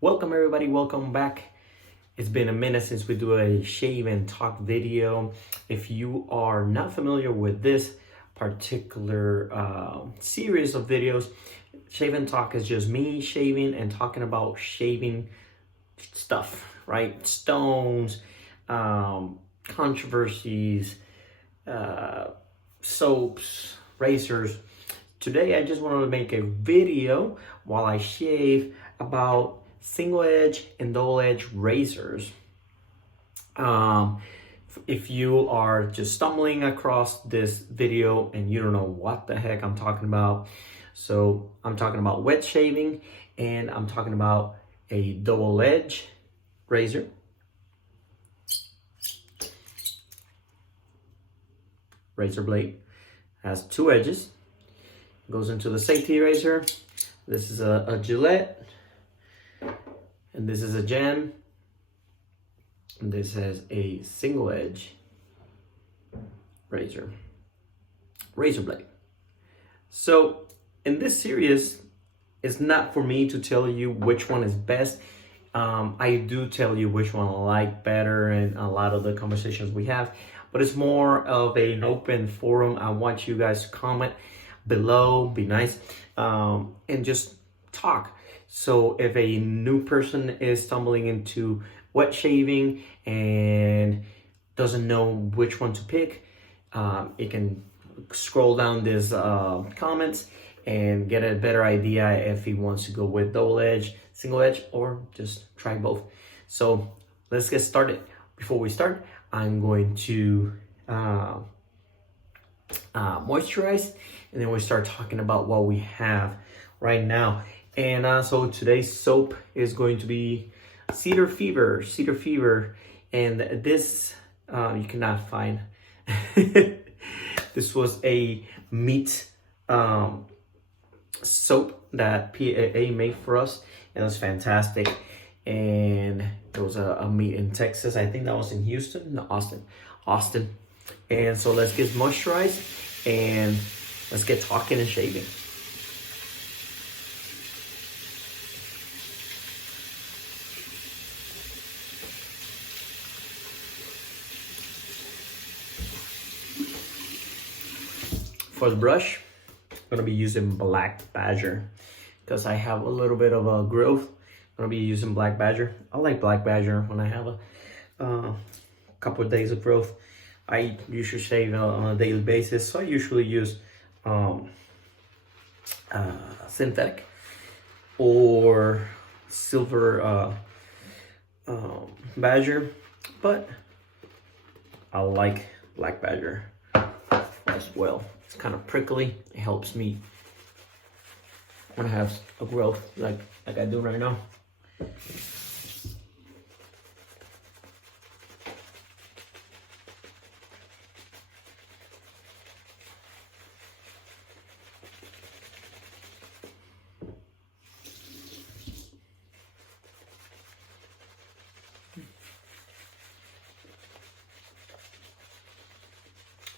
Welcome everybody, welcome back. It's been a minute since we do a shave and talk video. If you are not familiar with this particular series of videos, shave and talk is just me shaving and talking about shaving stuff, right? Stones, controversies, soaps, razors. Today I just wanted to make a video while I shave about single edge and double edge razors. If you are just stumbling across this video and you don't know what the heck I'm talking about, so I'm talking about wet shaving and I'm talking about a double edge razor. Razor blade has two edges, goes into the safety razor. This is a Gillette, and this is a Gem, and this has a single edge razor blade. So in this series, it's not for me to tell you which one is best. I do tell you which one I like better and a lot of the conversations we have, but it's more of an open forum. I want you guys to comment below, be nice, and just talk. So if a new person is stumbling into wet shaving and doesn't know which one to pick, it can scroll down these comments and get a better idea if he wants to go with double edge, single edge, or just try both. So let's get started. Before we start, I'm going to moisturize, and then we start talking about what we have right now. And so today's soap is going to be Cedar Fever, and this you cannot find. This was a meat soap that PAA made for us, and it was fantastic. And it was a meet in Texas. I think that was in Houston, no, Austin. And so let's get moisturized and let's get talking and shaving. For the brush, I'm gonna be using Black Badger because I have a little bit of a growth. I'm gonna be using Black Badger. I like Black Badger when I have a couple of days of growth. I usually shave on a daily basis, so I usually use synthetic or silver Badger, but I like Black Badger as well. It's kind of prickly. It helps me when I have a growth like I do right now.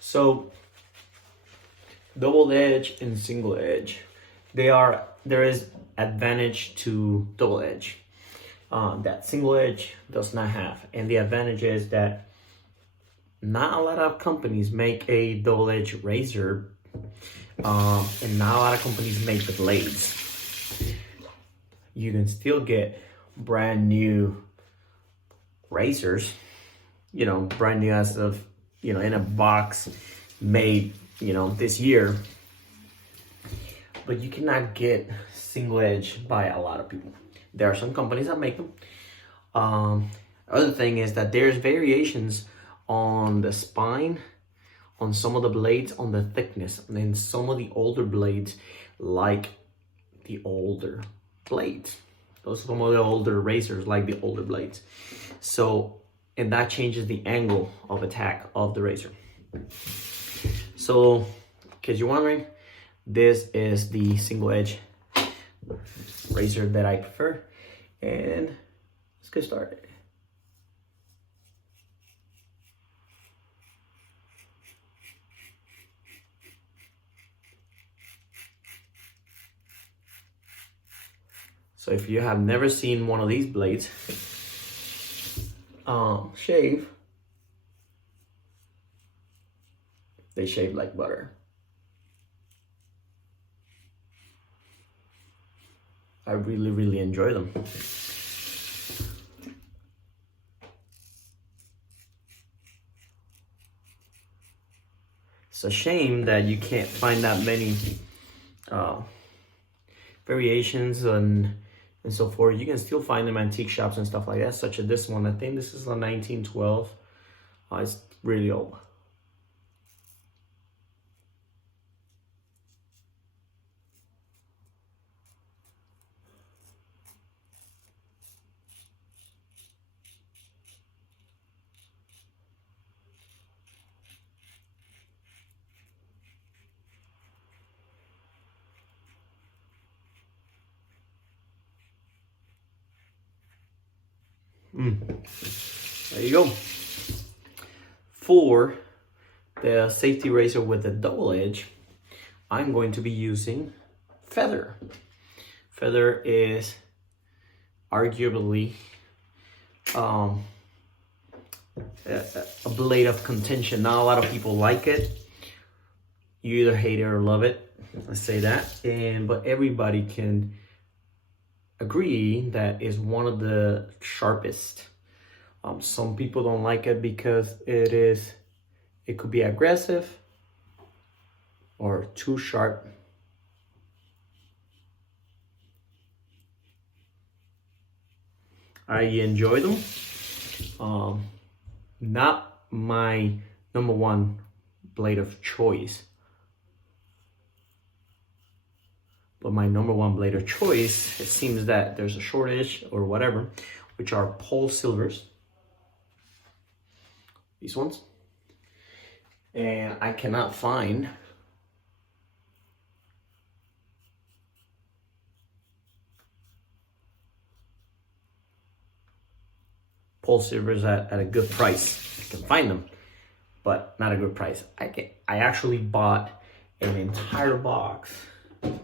So double edge and single edge, there is advantage to double edge that single edge does not have, and the advantage is that not a lot of companies make a double edge razor, and not a lot of companies make the blades. You can still get brand new razors, brand new as of in a box, made this year, but you cannot get single edge by a lot of people. There are some companies that make them. Other thing is that there's variations on the spine, on some of the blades, on the thickness, and then some of the older blades, like the older blades. Those are some of the older razors, like the older blades. So, and that changes the angle of attack of the razor. So, in case you're wondering, this is the single edge razor that I prefer, and let's get started. So if you have never seen one of these blades shave, they shave like butter. I really, really enjoy them. It's a shame that you can't find that many variations and so forth. You can still find them in antique shops and stuff like that, such as this one. I think this is a 1912. It's really old. There you go. For the safety razor with the double edge, I'm going to be using Feather. Feather is arguably a blade of contention. Not a lot of people like it. You either hate it or love it. Let's say that. But everybody can agree that is one of the sharpest. Some people don't like it because it could be aggressive or too sharp. I enjoy them. Not my number one blade of choice, but my number one blade of choice, it seems that there's a shortage or whatever, which are Polsilvers. These ones. And I cannot find Polsilvers at a good price. I can find them, but not a good price. I actually bought an entire box. Let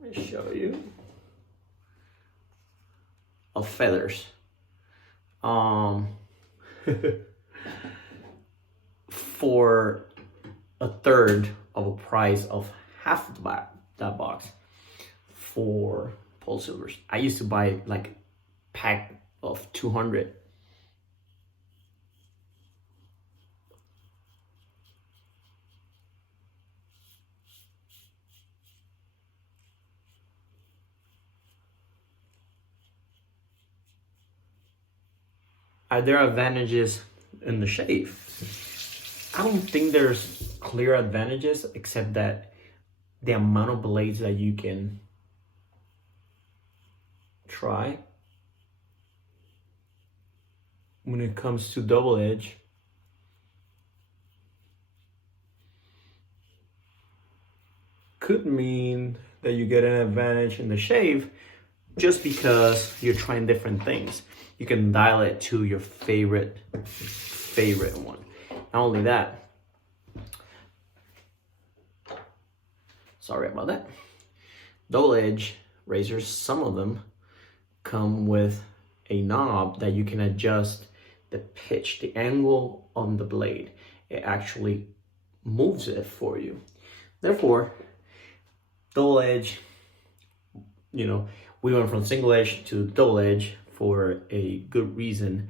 me show you. Of feathers. For a third of a price of half of that box for Polsilvers. I used to buy like a pack of 200. There are advantages in the shave. I don't think there's clear advantages except that the amount of blades that you can try when it comes to double edge. Could mean that you get an advantage in the shave just because you're trying different things. You can dial it to your favorite one. Not only that, sorry about that, double edge razors, some of them come with a knob that you can adjust the pitch, the angle on the blade. It actually moves it for you. Therefore, double edge, we went from single edge to double edge for a good reason,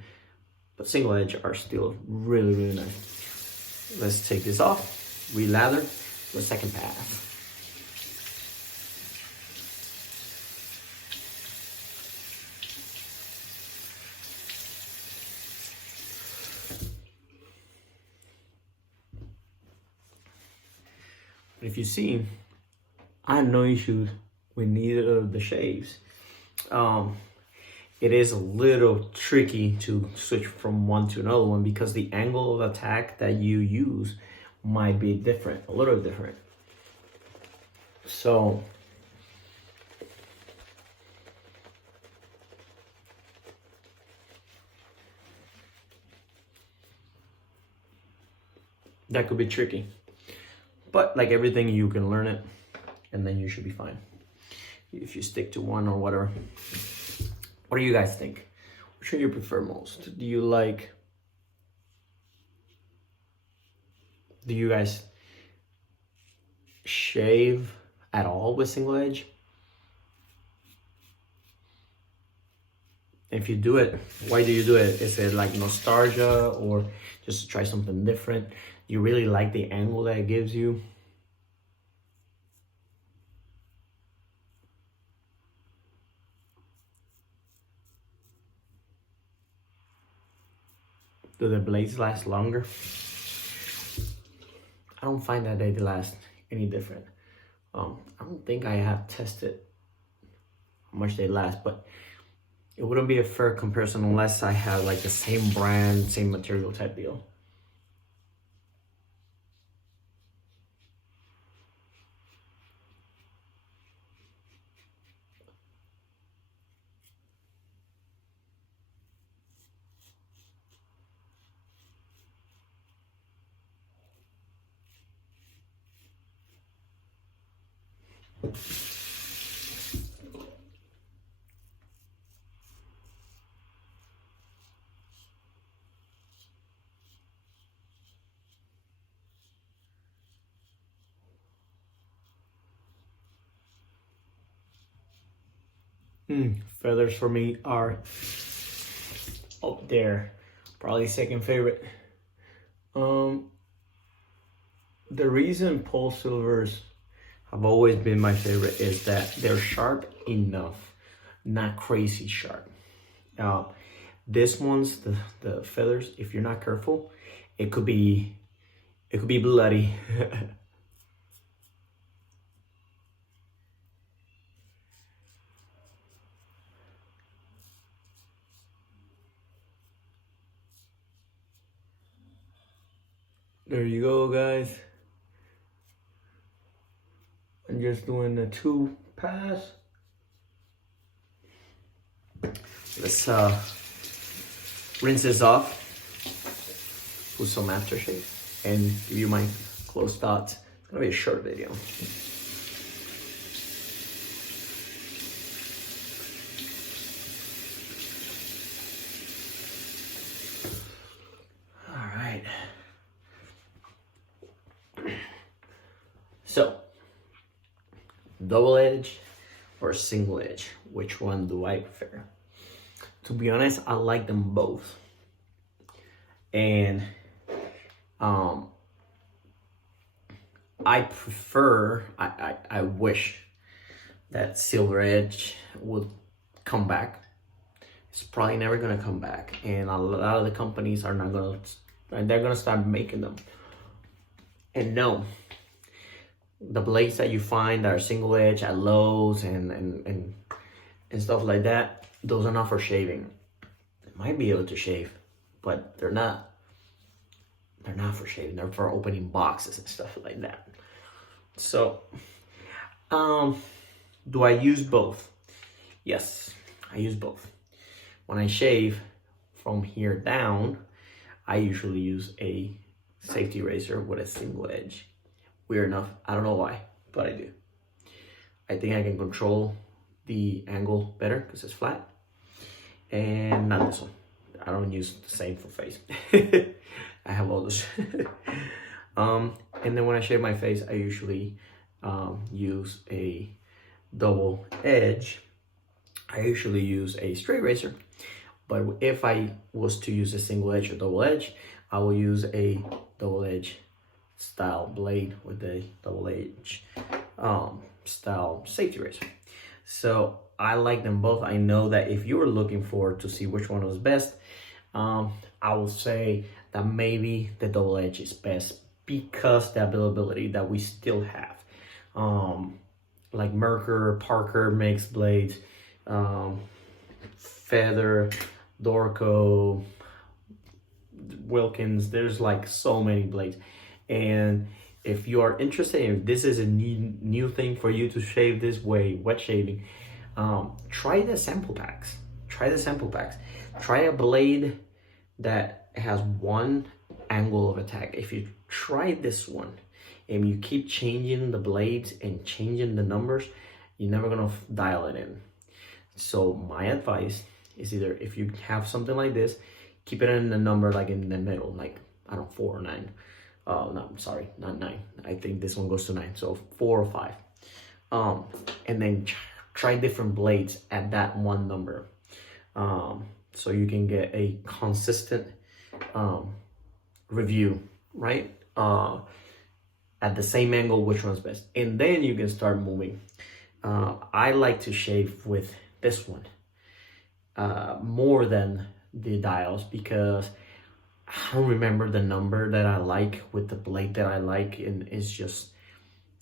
but single edge are still really, really nice. Let's take this off, relather the second pass. If you see, I have no issues with neither of the shaves. It is a little tricky to switch from one to another one because the angle of attack that you use might be different, a little different. So that could be tricky. But like everything, you can learn it and then you should be fine. if you stick to one or whatever. What do you guys think? Which one do you prefer most? Do you guys shave at all with single edge? If you do it, why do you do it? Is it like nostalgia or just to try something different? You really like the angle that it gives you? Do the blades last longer? I don't find that they last any different. I don't think I have tested how much they last, but it wouldn't be a fair comparison unless I had like the same brand, same material type deal. Feathers for me are up there, probably second favorite. The reason Polsilvers have always been my favorite is that they're sharp enough, not crazy sharp. This one's the feathers, if you're not careful, it could be bloody. There you go, guys. I'm just doing the 2 pass. Let's rinse this off, put some aftershave, and give you my close thoughts. It's gonna be a short video. All right. So, double edge or single edge, which one do I prefer? To be honest, I like them both. And I wish that silver edge would come back. It's probably never gonna come back, and a lot of the companies are not gonna, and they're gonna start making them. And no, the blades that you find that are single edge at Lowe's and stuff like that, those are not for shaving. They might be able to shave, but they're not for shaving. They're for opening boxes and stuff like that. So, do I use both? Yes, I use both. When I shave from here down, I usually use a safety razor with a single edge. Weird enough, I don't know why, but I do. I think I can control the angle better because it's flat. And not this one. I don't use the same for face. I have all this. And then when I shave my face, I usually use a double edge. I usually use a straight razor, but if I was to use a single edge or double edge, I will use a double edge style blade with a double edge style safety razor. So I like them both. I know that if you were looking for to see which one was best, I will say that maybe the double edge is best because the availability that we still have. Like Merkur, Parker makes blades, Feather, Dorco, Wilkins, there's like so many blades. And if you are interested, if this is a new thing for you to shave this way, wet shaving, try the sample packs. Try a blade that has one angle of attack. If you try this one and you keep changing the blades and changing the numbers, You're never gonna dial it in. So my advice is, either if you have something like this, keep it in the number like in the middle, like I don't know, 4 or 9. No, I'm sorry, not 9. I think this one goes to 9, so 4 or 5. And then try different blades at that one number, so you can get a consistent review, right? At the same angle, which one's best, and then you can start moving. I like to shave with this one more than the dials, because I don't remember the number that I like with the blade that I like, and it's just,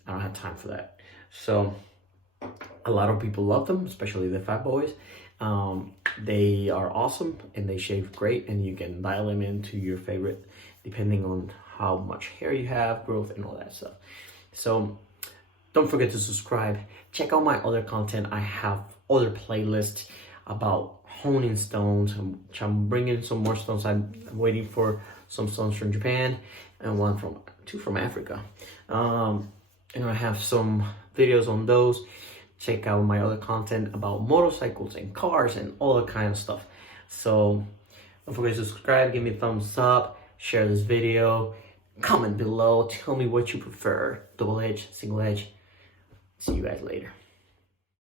I don't have time for that. So a lot of people love them, especially the fat boys. They are awesome and they shave great, and you can dial them into your favorite depending on how much hair you have, growth, and all that stuff. So don't forget to subscribe. Check out my other content. I have other playlists about honing stones, which I'm bringing some more stones. I'm waiting for some stones from Japan and two from Africa. And I have some videos on those. Check out my other content about motorcycles and cars and all that kind of stuff. So don't forget to subscribe, give me a thumbs up, share this video, comment below, tell me what you prefer, double edge, single edge. See you guys later.